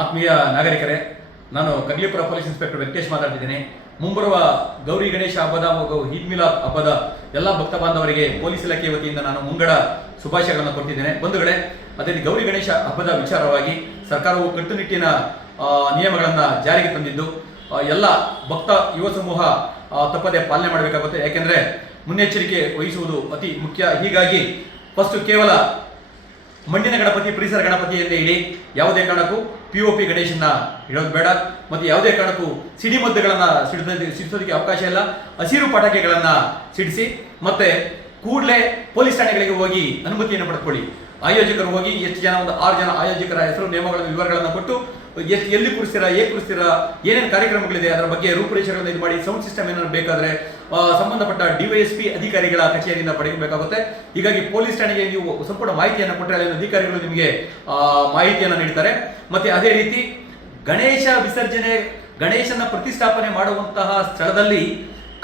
ಆತ್ಮೀಯ ನಾಗರಿಕರೇ, ನಾನು Kaggalipura police inspector Venkatesh ಮಾತಾಡ್ತಿದ್ದೀನಿ. ಮುಂಬರುವ ಗೌರಿ ಗಣೇಶ ಹಬ್ಬದ ಹಾಗೂ ಈದ್ ಮಿಲಾದ್ ಹಬ್ಬದ ಎಲ್ಲ ಭಕ್ತ ಬಾಂಧವರಿಗೆ ಪೊಲೀಸ್ ಇಲಾಖೆ ವತಿಯಿಂದ ನಾನು ಮುಂಗಡ ಶುಭಾಶಯಗಳನ್ನು ಕೊಡ್ತಿದ್ದೇನೆ. ಬಂಧುಗಳೇ, ಅದೇ ಗೌರಿ ಗಣೇಶ ಹಬ್ಬದ ವಿಚಾರವಾಗಿ ಸರ್ಕಾರವು ಕಟ್ಟುನಿಟ್ಟಿನ ನಿಯಮಗಳನ್ನು ಜಾರಿಗೆ ತಂದಿದ್ದು ಎಲ್ಲ ಭಕ್ತ ಯುವ ಸಮೂಹ ತಪ್ಪದೆ ಪಾಲನೆ ಮಾಡಬೇಕಾಗುತ್ತೆ. ಯಾಕೆಂದರೆ ಮುನ್ನೆಚ್ಚರಿಕೆ ವಹಿಸುವುದು ಅತಿ ಮುಖ್ಯ. ಹೀಗಾಗಿ ಫಸ್ಟ್ ಕೇವಲ ಮಣ್ಣಿನ ಗಣಪತಿ, ಪರಿಸರ ಗಣಪತಿಯನ್ನೇ ಇಡಿ. ಯಾವುದೇ ಕಾರಣಕ್ಕೂ POP ಗಣೇಶನ್ನ ಇಡೋದು ಬೇಡ. ಮತ್ತು ಯಾವುದೇ ಕಾರಣಕ್ಕೂ ಸಿಡಿಮದ್ದುಗಳನ್ನು ಸಿಡಿಸೋದಕ್ಕೆ ಅವಕಾಶ ಇಲ್ಲ. ಹಸಿರು ಪಟಾಕಿಗಳನ್ನು ಸಿಡಿಸಿ ಮತ್ತೆ ಕೂಡಲೇ ಪೊಲೀಸ್ ಠಾಣೆಗಳಿಗೆ ಹೋಗಿ ಅನುಮತಿಯನ್ನು ಪಡೆದುಕೊಳ್ಳಿ. ಆಯೋಜಕರು ಹೋಗಿ ಎಷ್ಟು ಜನ, ಒಂದು 6 ಜನ ಆಯೋಜಕರ ಹೆಸರು, ನಿಯಮಗಳನ್ನು, ವಿವರಗಳನ್ನು ಕೊಟ್ಟು ಎಲ್ಲಿ ಕೂರಿಸ್ತೀರಾ, ಹೇಗೆ ಕೂರಿಸ್ತೀರಾ, ಏನೇನು ಕಾರ್ಯಕ್ರಮಗಳಿದೆ ಅದರ ಬಗ್ಗೆ ರೂಪುರೇಷೆಗಳನ್ನು ಇದು ಮಾಡಿ ಸೌಂಡ್ ಸಿಸ್ಟಮ್ ಏನಾದ್ರು ಬೇಕಾದರೆ ಸಂಬಂಧಪಟ್ಟ DYSP ಅಧಿಕಾರಿಗಳ ಕಚೇರಿಯಿಂದ ಪಡೆಯಬೇಕಾಗುತ್ತೆ. ಹೀಗಾಗಿ ಪೊಲೀಸ್ ಠಾಣೆಗೆ ನೀವು ಸಂಪೂರ್ಣ ಮಾಹಿತಿಯನ್ನು ಕೊಟ್ಟರೆ ಅಲ್ಲಿನ ಅಧಿಕಾರಿಗಳು ನಿಮಗೆ ಮಾಹಿತಿಯನ್ನು ನೀಡ್ತಾರೆ. ಮತ್ತೆ ಅದೇ ರೀತಿ ಗಣೇಶ ವಿಸರ್ಜನೆ, ಗಣೇಶನ ಪ್ರತಿಷ್ಠಾಪನೆ ಮಾಡುವಂತಹ ಸ್ಥಳದಲ್ಲಿ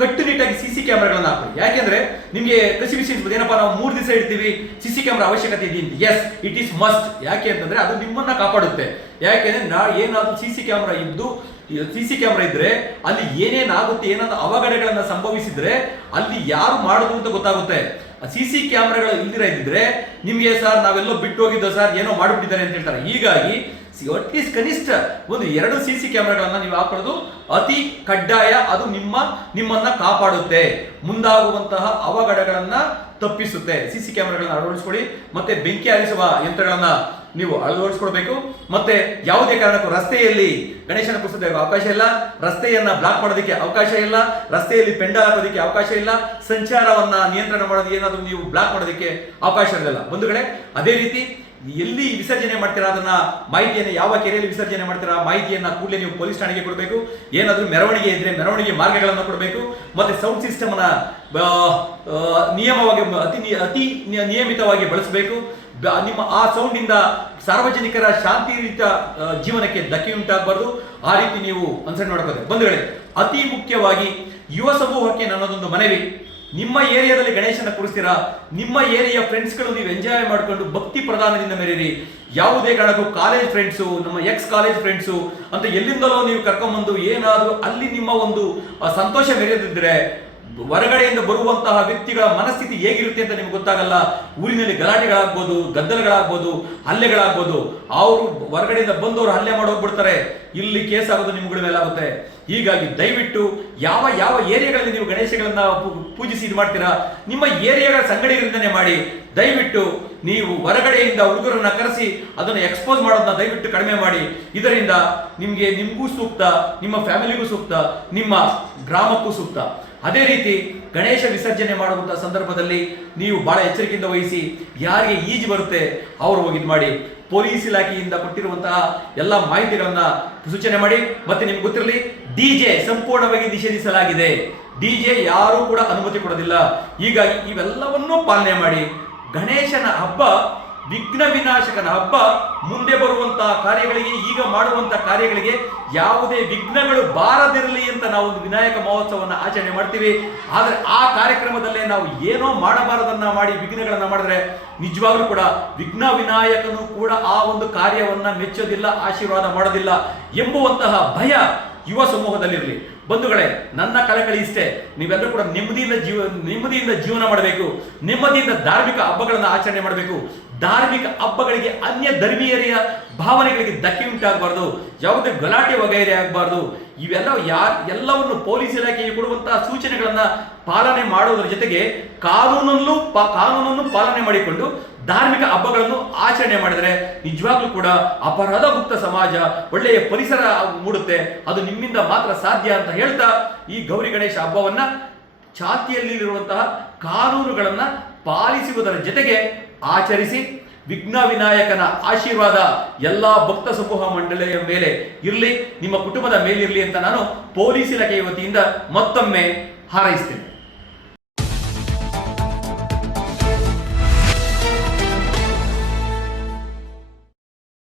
ಕಟ್ಟುನಿಟ್ಟಾಗಿ CC ಕ್ಯಾಮ್ರಾಗಳನ್ನು ಹಾಕಿ. ಯಾಕೆಂದ್ರೆ ನಿಮಗೆ ಕಸಿ ಬಿಸಿ ಏನಪ್ಪಾ, ನಾವು 3 ದಿವಸ ಇಡ್ತೀವಿ, CC ಕ್ಯಾಮ್ರಾ ಅವಶ್ಯಕತೆ ಇದೆ. Yes, it is must. ಯಾಕೆ ಅಂತಂದ್ರೆ ಅದು ನಿಮ್ಮನ್ನ ಕಾಪಾಡುತ್ತೆ. ಯಾಕೆಂದ್ರೆ ಏನಾದ್ರೂ CC ಕ್ಯಾಮ್ರಾ ಇದ್ದು, CC ಕ್ಯಾಮ್ರಾ ಇದ್ರೆ ಅಲ್ಲಿ ಏನೇನಾಗುತ್ತೆ, ಏನಾದ್ರು ಅವಘಡಗಳನ್ನ ಸಂಭವಿಸಿದ್ರೆ ಅಲ್ಲಿ ಯಾರು ಮಾಡೋದು ಅಂತ ಗೊತ್ತಾಗುತ್ತೆ. CC ಕ್ಯಾಮ್ರಾಗಳು ಇಲ್ದಿದ್ರೆ ನಿಮಗೆ ಸರ್ ನಾವೆಲ್ಲೋ ಬಿಟ್ಟು ಹೋಗಿದ್ದೋ ಸರ್, ಏನೋ ಮಾಡಿಬಿಟ್ಟಿದ್ದಾರೆ ಅಂತ ಹೇಳ್ತಾರೆ. ಹೀಗಾಗಿ ಅಟ್ಲೀಸ್ಟ್ ಕನಿಷ್ಠ ಒಂದು 2 CC ಕ್ಯಾಮ್ರಾಗಳನ್ನ ನೀವು ಹಾಕೊಳ್ಳೋದು ಅತಿ ಕಡ್ಡಾಯ. ಅದು ನಿಮ್ಮನ್ನ ಕಾಪಾಡುತ್ತೆ, ಮುಂದಾಗುವಂತಹ ಅವಘಡಗಳನ್ನ ತಪ್ಪಿಸುತ್ತೆ. CC ಕ್ಯಾಮ್ರಾಗಳನ್ನ ಅಳವಡಿಸ್ಕೊಳ್ಳಿ. ಮತ್ತೆ ಬೆಂಕಿ ಆರಿಸುವ ಯಂತ್ರಗಳನ್ನ ನೀವು ಅಳವಡಿಸ್ಕೊಳ್ಬೇಕು. ಮತ್ತೆ ಯಾವುದೇ ಕಾರಣಕ್ಕೂ ರಸ್ತೆಯಲ್ಲಿ ಗಣೇಶನ ಕೂರಿಸೋದಕ್ಕೆ ಅವಕಾಶ ಇಲ್ಲ, ರಸ್ತೆಯನ್ನ ಬ್ಲಾಕ್ ಮಾಡೋದಕ್ಕೆ ಅವಕಾಶ ಇಲ್ಲ, ರಸ್ತೆಯಲ್ಲಿ ಪೆಂಡ ಹಾಕೋದಕ್ಕೆ ಅವಕಾಶ ಇಲ್ಲ, ಸಂಚಾರವನ್ನ ನಿಯಂತ್ರಣ ಮಾಡೋದು ಏನಾದರೂ ನೀವು ಬ್ಲಾಕ್ ಮಾಡೋದಕ್ಕೆ ಅವಕಾಶ ಇರಲಿಲ್ಲ. ಬಂಧುಗಳೇ, ಅದೇ ರೀತಿ ಎಲ್ಲಿ ವಿಸರ್ಜನೆ ಮಾಡ್ತೀರಾ ಅದನ್ನ ಮಾಹಿತಿಯನ್ನು, ಯಾವ ಕೆರೆಯಲ್ಲಿ ವಿಸರ್ಜನೆ ಮಾಡ್ತೀರಾ ಮಾಹಿತಿಯನ್ನ ಕೂಡಲೇ ನೀವು ಪೊಲೀಸ್ ಠಾಣೆಗೆ ಕೊಡಬೇಕು. ಏನಾದರೂ ಮೆರವಣಿಗೆ ಇದ್ರೆ ಮೆರವಣಿಗೆ ಮಾರ್ಗಗಳನ್ನು ಕೊಡಬೇಕು. ಮತ್ತೆ ಸೌಂಡ್ ಸಿಸ್ಟಮ್ ಅನ್ನ ನಿಯಮವಾಗಿ ಅತಿ ನಿಯಮಿತವಾಗಿ ಬಳಸಬೇಕು. ನಿಮ್ಮ ಆ ಸೌಂಡ್ ಇಂದ ಸಾರ್ವಜನಿಕರ ಶಾಂತಿಯುತ ಜೀವನಕ್ಕೆ ಧಕ್ಕೆ ಉಂಟಾಗಬಾರ್ದು. ಆ ರೀತಿ ನೀವು ಅನುಸರಣೆ ಮಾಡಬೇಕು. ಬಂಧುಗಳೇ, ಅತಿ ಮುಖ್ಯವಾಗಿ ಯುವ ಸಮೂಹಕ್ಕೆ ನನ್ನದೊಂದು ಮನವಿ. ನಿಮ್ಮ ಏರಿಯಾದಲ್ಲಿ ಗಣೇಶನ ಕೂರಿಸ್ತೀರಾ, ನಿಮ್ಮ ಏರಿಯಾ ಫ್ರೆಂಡ್ಸ್ಗಳು ನೀವು ಎಂಜಾಯ್ ಮಾಡಿಕೊಂಡು ಭಕ್ತಿ ಪ್ರಧಾನದಿಂದ ಮೆರೀರಿ. ಯಾವುದೇ ಕಾರಣಕ್ಕೂ ಕಾಲೇಜ್ ಫ್ರೆಂಡ್ಸು, ನಮ್ಮ ಎಕ್ಸ್ ಕಾಲೇಜ್ ಫ್ರೆಂಡ್ಸು ಅಂತ ಎಲ್ಲಿಂದಲೋ ನೀವು ಕರ್ಕೊಂಡ್ಬಂದು ಏನಾದರೂ ಅಲ್ಲಿ ನಿಮ್ಮ ಒಂದು ಸಂತೋಷ ಮೆರೆದಿದ್ರೆ ಹೊರಗಡೆಯಿಂದ ಬರುವಂತಹ ವ್ಯಕ್ತಿಗಳ ಮನಸ್ಥಿತಿ ಹೇಗಿರುತ್ತೆ ಅಂತ ನಿಮ್ಗೆ ಗೊತ್ತಾಗಲ್ಲ. ಊರಿನಲ್ಲಿ ಗಲಾಟೆಗಳಾಗ್ಬೋದು, ಗದ್ದಲಗಳಾಗ್ಬೋದು, ಹಲ್ಲೆಗಳಾಗ್ಬೋದು. ಅವರು ಹೊರಗಡೆಯಿಂದ ಬಂದವರು ಹಲ್ಲೆ ಮಾಡೋಗ್ಬಿಡ್ತಾರೆ. ಇಲ್ಲಿ ಕೇಸ್ ಆಗೋದು ನಿಮ್ಗಳ ಮೇಲೆ ಆಗುತ್ತೆ. ಹೀಗಾಗಿ ದಯವಿಟ್ಟು ಯಾವ ಏರಿಯಾಗಳಲ್ಲಿ ನೀವು ಗಣೇಶಗಳನ್ನ ಪೂಜಿಸಿ ಇದು ಮಾಡ್ತೀರಾ, ನಿಮ್ಮ ಏರಿಯಾಗಳ ಸಂಗಡಿಗರಿಂದನೇ ಮಾಡಿ. ದಯವಿಟ್ಟು ನೀವು ಹೊರಗಡೆಯಿಂದ ಹುಡುಗರನ್ನ ಕರೆಸಿ ಅದನ್ನು ಎಕ್ಸ್ಪೋಸ್ ಮಾಡೋದನ್ನ ದಯವಿಟ್ಟು ಕಡಿಮೆ ಮಾಡಿ. ಇದರಿಂದ ನಿಮಗೂ ಸೂಕ್ತ, ನಿಮ್ಮ ಫ್ಯಾಮಿಲಿಗೂ ಸೂಕ್ತ, ನಿಮ್ಮ ಗ್ರಾಮಕ್ಕೂ ಸೂಕ್ತ. ಅದೇ ರೀತಿ ಗಣೇಶ ವಿಸರ್ಜನೆ ಮಾಡುವಂತಹ ಸಂದರ್ಭದಲ್ಲಿ ನೀವು ಬಹಳ ಎಚ್ಚರಿಕೆಯಿಂದ ವಹಿಸಿ. ಯಾರಿಗೆ ಈಜು ಬರುತ್ತೆ ಅವರು ಹೋಗಿ ಇದು ಮಾಡಿ. ಪೊಲೀಸ್ ಇಲಾಖೆಯಿಂದ ಕೊಟ್ಟಿರುವಂತಹ ಎಲ್ಲ ಮಾಹಿತಿಗಳನ್ನ ಸೂಚನೆ ಮಾಡಿ. ಮತ್ತೆ ನಿಮ್ಗೆ ಗೊತ್ತಿರಲಿ, DJ ಸಂಪೂರ್ಣವಾಗಿ ನಿಷೇಧಿಸಲಾಗಿದೆ. DJ ಯಾರೂ ಕೂಡ ಅನುಮತಿ ಕೊಡೋದಿಲ್ಲ. ಹೀಗಾಗಿ ಇವೆಲ್ಲವನ್ನೂ ಪಾಲನೆ ಮಾಡಿ. ಗಣೇಶನ ಹಬ್ಬ ವಿಘ್ನ ವಿನಾಶಕನ ಹಬ್ಬ. ಮುಂದೆ ಬರುವಂತಹ ಕಾರ್ಯಗಳಿಗೆ, ಈಗ ಮಾಡುವಂತಹ ಕಾರ್ಯಗಳಿಗೆ ಯಾವುದೇ ವಿಘ್ನಗಳು ಬಾರದಿರಲಿ ಅಂತ ನಾವು ಒಂದು ವಿನಾಯಕ ಮಹೋತ್ಸವವನ್ನು ಆಚರಣೆ ಮಾಡ್ತೀವಿ. ಆದರೆ ಆ ಕಾರ್ಯಕ್ರಮದಲ್ಲೇ ನಾವು ಏನೋ ಮಾಡಬಾರದನ್ನ ಮಾಡಿ ವಿಘ್ನಗಳನ್ನ ಮಾಡಿದ್ರೆ ನಿಜವಾಗ್ಲೂ ಕೂಡ ವಿಘ್ನ ವಿನಾಯಕನು ಕೂಡ ಆ ಒಂದು ಕಾರ್ಯವನ್ನ ಮೆಚ್ಚೋದಿಲ್ಲ, ಆಶೀರ್ವಾದ ಮಾಡೋದಿಲ್ಲ ಎಂಬುವಂತಹ ಭಯ ಯುವ ಸಮೂಹದಲ್ಲಿರಲಿ. ಬಂಧುಗಳೇ, ನನ್ನ ಕಳಕಳಿ ಇಷ್ಟೇ, ನೀವೆಲ್ಲರೂ ಕೂಡ ನೆಮ್ಮದಿಯಿಂದ ಜೀವನ ಮಾಡಬೇಕು. ನೆಮ್ಮದಿಯಿಂದ ಧಾರ್ಮಿಕ ಹಬ್ಬಗಳನ್ನು ಆಚರಣೆ ಮಾಡಬೇಕು. ಧಾರ್ಮಿಕ ಹಬ್ಬಗಳಿಗೆ ಅನ್ಯ ಧರ್ಮೀಯರ ಭಾವನೆಗಳಿಗೆ ಧಕ್ಕೆ ಉಂಟಾಗಬಾರ್ದು. ಯಾವುದೇ ಗಲಾಟೆ ವಗೈರೆ ಆಗಬಾರ್ದು. ಎಲ್ಲವನ್ನು ಪೊಲೀಸ್ ಇಲಾಖೆಗೆ ಕೊಡುವಂತಹ ಸೂಚನೆಗಳನ್ನ ಪಾಲನೆ ಮಾಡುವುದರ ಜೊತೆಗೆ ಕಾನೂನನ್ನು ಪಾಲನೆ ಮಾಡಿಕೊಂಡು ಧಾರ್ಮಿಕ ಹಬ್ಬಗಳನ್ನು ಆಚರಣೆ ಮಾಡಿದರೆ ನಿಜವಾಗ್ಲೂ ಕೂಡ ಅಪರಾಧ ಮುಕ್ತ ಸಮಾಜ, ಒಳ್ಳೆಯ ಪರಿಸರ ಮೂಡುತ್ತೆ. ಅದು ನಿಮ್ಮಿಂದ ಮಾತ್ರ ಸಾಧ್ಯ ಅಂತ ಹೇಳ್ತಾ ಈ ಗೌರಿ ಗಣೇಶ ಹಬ್ಬವನ್ನ ಚಾತಿಯಲ್ಲಿರುವಂತಹ ಕಾನೂನುಗಳನ್ನ ಪಾಲಿಸುವುದರ ಜೊತೆಗೆ ಆಚರಿಸಿ. ವಿಘ್ನ ವಿನಾಯಕನ ಆಶೀರ್ವಾದ ಎಲ್ಲಾ ಭಕ್ತ ಸಮೂಹ ಮಂಡಳಿಯ ಮೇಲೆ ಇರಲಿ, ನಿಮ್ಮ ಕುಟುಂಬದ ಮೇಲಿರಲಿ ಅಂತ ನಾನು ಪೊಲೀಸ್ ಇಲಾಖೆಯ ವತಿಯಿಂದ ಮತ್ತೊಮ್ಮೆ ಹಾರೈಸ್ತೇನೆ.